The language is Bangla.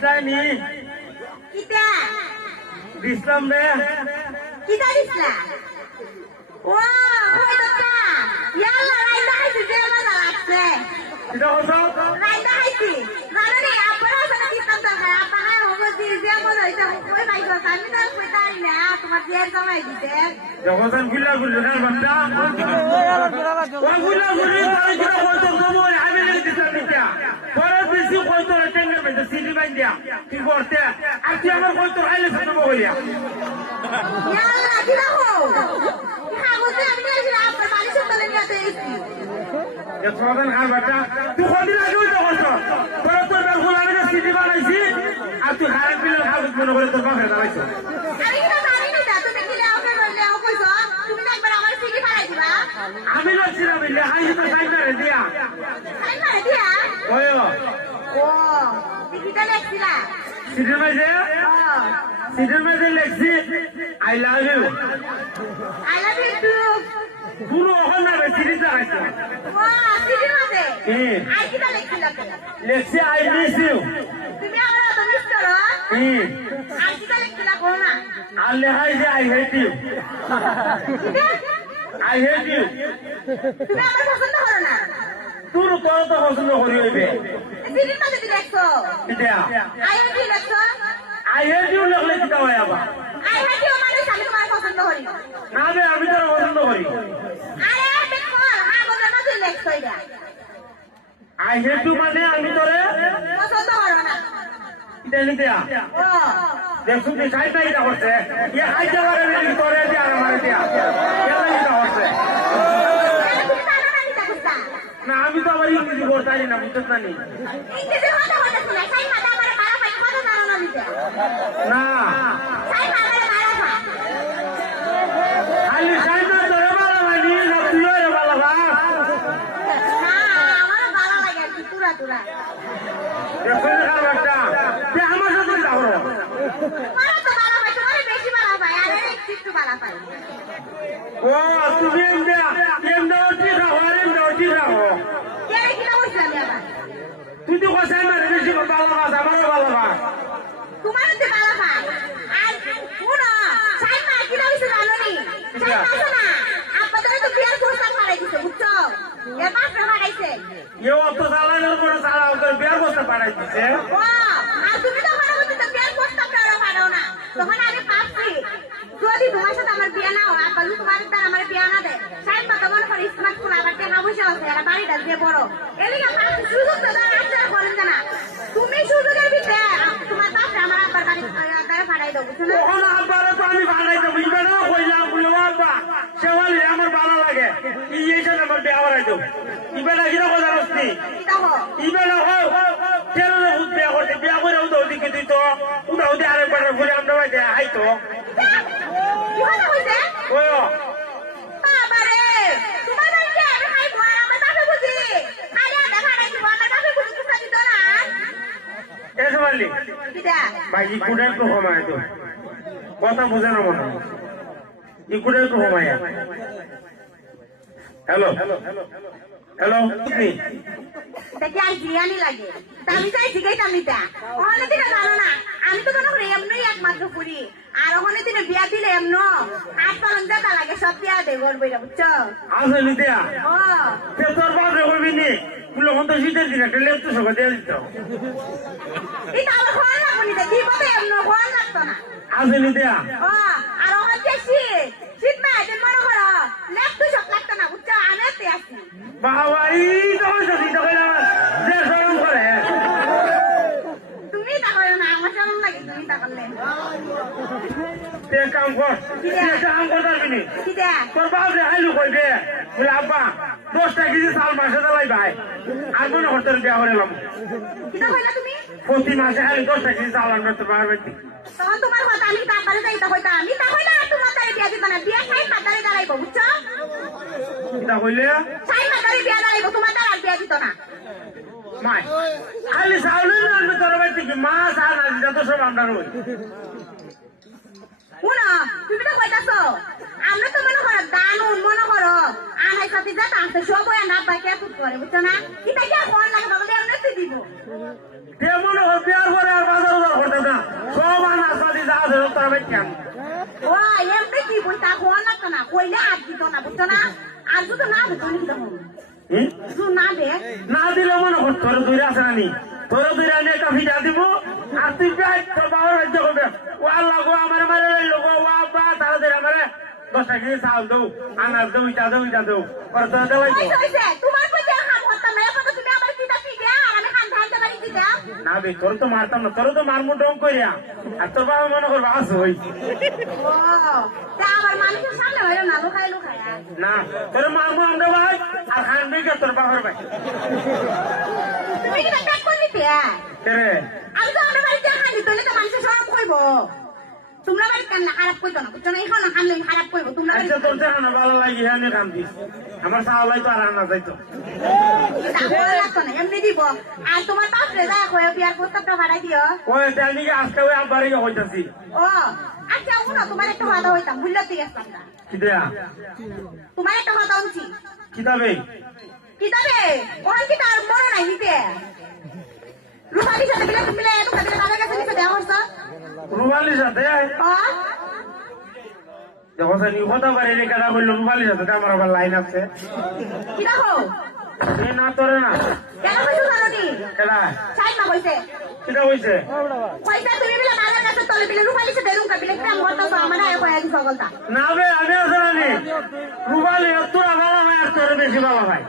দিসলানি কিতা দিসলাম রে কিতা দিছলা ও ওই দোকা ইয়াল্লা রাইদা আইছি যে মজা লাগছে এটা হতো রাইদা আইছি জানি আপনারা সাথে দিতাম তো আপনারা হবে যে মজা হইছে ওই ভাই গো আমি তো কইতাই না তোমার বিয়ের সময় দিতে যখন গুলা গুলা বাচ্চা ও গুলা গুলি তাই করে কত সময় আমি দিতাম নিতা পরে বেশি কত টেঙ্গে বেশি সিটি বান্দিয়া কি করতে আর তুই আমার কত আইলে শুনব হইয়া ইয়াল্লা কি রাখো কাগজে আমি এসে আপনার বাড়ি সকালে নিয়ে আসছি এ সমাধান খার বাচ্চা তুই কদিন আগে ওই তো করছ তোর তো বেলগুলা আমি সিটি বানাইছি আর তুই খারাপ পিলে খাওয়া মনে করে তোর বাপের দাঁড়াইছো আমি কি জানি না তুমি কি লেওকে বললে ও কইছো তুমি না একবার আমার সিটি বানাই দিবা আমি লচ্ছি না বিলে হাইছি তো সাইন করে দিয়া সাইন করে দিয়া ওই ও টিকিটা লেখছিলা সিটির মাঝে ও সিটির মাঝে লেখছি I love you I love you too পুরো ওখান না সিটি দেখাইছো ও সিটির মধ্যে হুম। আর কিটা লেখছিলা লেখছি আই মিস ইউ তুমি আমার তো মিস করো আর কিটা লেখছিলা কো না আর লেখাইছে I hate you I hate you তুমি আমার পছন্দ করো না তোর তোর তো পছন্দ করি হইবে সিটির মধ্যে কি লেখছো এটা আই হেট ইউ লেখছো আই হেট ইউ লেখলে কিটা হয় আবার আই হেট ইউ মানে আমি তোমার পছন্দ করি না না রে আমি তোর পছন্দ করি আরে দেখো কাগজের মধ্যে লেখছো এটা আই হেট ইউ মানে আমি তোরে পছন্দ করো না এটা নিতে ও দেখুন কি সাইডটা এটা করছে ইয়ে হাই যাওয়ার আমি তোরে দিয়া আর আমার দিয়া কেন এটা করছে তুমি জানো না কিটা কুস্তা না আমি তো আবার ইংরেজি বলতে না বুঝতে জানি ইংরেজি কথা বলতে শুনে সাই মাথা আমারে মারা পাই কথা জানো না দিতে না সাই মারে মারা পা খালি সাইডটা তোরে ভালো লাগি না তুইও রে ভালো লাগ না আমার ভালো লাগে আর কি পুরা পুরা দেখুন খাল বাচ্চা তুই আমার সাথে যাও তোমার তো ভালো পাই তোমার বেশি ভালো পাই আর একটু ভালো পাই ও তুমি এমনি ঠিক হওয়ার এমনি রাখো কে কিটা বলছিলাম আবার তুই তো কোথায় না বেশি ভালো লাগ আমারও ভালো লাগ তোমার তো ভালো পাই আর শুনো সাই মা কিটা হইছে জানো নি সাই মাসো না আপনাদের তো বিয়ার প্রস্তাব পাঠাই দিছে বুঝছো এর পাশে পাঠাইছে ইয়ে অত চালানোর কোনো চালাও করে বিয়ার বসতে পাঠাই দিচ্ছে ও আর তুমি তো মনে করছো বিয়ার প্রস্তাবটা ওরা পাঠাও না তখন আমি ভাবছি যদি তোমার সাথে আমার বিয়ে না হয় আব্বা তোমার দ্বারা আমার বিয়ে না দেয় সাইড মতো মনে করে স্মার্ট ফোন আবার টাকা পয়সা আছে আর বাড়িটা দিয়ে বড় এদিকে ভাবছি সুযোগ তো দেওয়ার আচ্ছা বলেন না তুমি সুযোগের ভিতরে তোমার পাশে আমার আব্বার বাড়ি দ্বারা পাঠাই দেবো বুঝছো না ওখানে আব্বারে তো আমি বানাই দেবো ইবেরও কইলাম বললো আব্বা সেওয়ালি আমার ভালো লাগে এই সাথে আমার বিয়া বাড়াই দেবো ইবেরা কিরা কথা বলছি এটা হো ইবেরা হোক ছেলে বিয়া করতে বিয়া করে উদাও দিকে তুই তো উদাও দিয়ে আরেকবার ঘুরে আমরা বাড়িতে আইতো কি হলো হইছে ওই বাবা রে তোমার বাড়িতে আমি খাই ভয় আমার বাপে বুঝি খালি আধা ভাড়াই দিব আমার বাপে বুঝি কুসা দিত না এসে বললি কিটা ভাই ইকুটা একটু কমায় তো কথা বুঝে না মনে ইকুটা একটু কমায় হ্যালো হ্যালো তুমি দেখি আর বিরিয়ানি লাগে তা আমি চাই শিখাইতাম নিতা ওখানে দিনে জানো না আমি তো মনে করি এমনি একমাত্র পুরি আর ওখানে দিনে বিয়া দিলে এমন হাত পালন যেটা লাগে সব দিয়া দে গড় বইটা বুঝছো আসলে নিতিয়া ও তোর বাপ রে করবি নি লোক তো শীতের দিন একটা লেপ তো সকাল দিয়ে দিত এটা আমার খোয়াল লাগবো নিতে কি বলতে এমন খোয়াল লাগতো না আসলে নিতিয়া ও আর ওখানে যে শীত শীত না এটা মনে করো লেপ তো সব লাগতো না বুঝছো আমি এতে আসি বাবা এই তো হয়েছে তো যে সরম করে তুমি তা করো না আমার সরম লাগে তুমি তা করলে তে কাম কর কাম করতে পারবি নি কি দেয়া তোর বাপ রে হাইলু কইবে বলে আব্বা 10টা কেজি চাল মাসে দালাই ভাই আর মনে করতে বিয়া করে এলাম কিটা কইলা তুমি প্রতি মাসে খালি 10টা কেজি চাল আনবে তোর বাবার বাড়িতে তখন তোমার কথা আমি তারপরে যাইতা হইতা আমি তা হইলা তোমার তারে বিয়া দিবা না বিয়া খাই মাতারে দাঁড়াইবো বুঝছো এটা হইলে খাই মাতারে বিয়া দাঁড়াইবো তোমার তার আর বিয়া দিত না মাই খালি চাউলে না আনবে তোর বাড়িতে কি মাছ আর না যত সব আমরা রই শুনো তুমি তো কইতাছো আমরা তো মনে করো দান মনে করো আনাই সাথে যা আছে সব ওই না বাকি কুত করে বুঝছো না এটা কি কোন লাগে বলে এমনি দিব তে মনে হয় বিয়ার পরে আর বাজার আছে তারা ভাই কেন ও এমনি কি বলতা কোন লাগতো না কইলে আর দিত না বুঝছো না আর যদি না দিত নি তো শুন না দে না দিলে মনে কর তোর দূরে আছে না নি তোর দূরে আনে একটা ভিজা দিব আর তুই প্রায় তোর বাবার রাজ্য করবে ও আল্লাহ গো আমার মারে লোক ও আব্বা তারা ধরে আমারে 10 টাকা দিয়ে চাউল দেও আনাজ দেও ইটা দেও পরে তোর দেওয়াই তো হইছে তোমার কই যে হাম হতা মেয়ে কত তুমি আমার পিতা পিতা আর আমি খান ধান বাড়ি দিতা না বে তোর তো মারতাম না তোর তো মারমু ডং কইরা আর তোর বাবা মনে করবে আছে হই ও তা আমার মানুষের সামনে হইলো না লুকায় না তোর মারমু আমরা ভাই আর খান বিকে তোর বাবার ভাই তুমি কি ব্যাক করে নিতে রে আমি তো আমার বাড়িতে খান দিত না তো মানুষের সব কইবো তোমরা বাড়ি কেন খারাপ কইতো না বুঝছো না এখন খানলে খারাপ কইবো তোমরা আচ্ছা তোর দেখা না ভালো লাগে হ্যাঁ কাম দিস আমার সাওলাই তো আর আনা যাইতো এমনি দিব আর তোমার পাশে যা কই বিয়ার প্রস্তাবটা ভাড়াই দিও ওই তেলনি আজকে ওই আব্বারে হইতাছি ও আচ্ছা উনো তোমার একটা কথা হইতাম ভুললে তুই আসতাম না কি দেয়া তোমার একটা কথা উঠছি কিতাবে কিতাবে ওখান কি তার মনে নাই নিতে রূপালী সাথে মিলে এত কাছে তাদের কাছে নিতে দেওয়া হচ্ছে রুবালির সাথে যখন নি কথা পারে রে কাটা বললো রুবালির সাথে আমার আবার লাইন আছে কি দেখো এই না তোরে না কেন কইছো জানি কেডা সাইড মা কইছে কিটা হইছে কইতা তুমি মিলে বাজার কাছে তলে বিলে রূপালী সাথে দেরুম কাবিলে কাম করতে তো আমার আয় কয় সকলটা না বে আমি আছে না নি রুবালি তোর বাবা ভাই আর তোর বেশি বাবা ভাই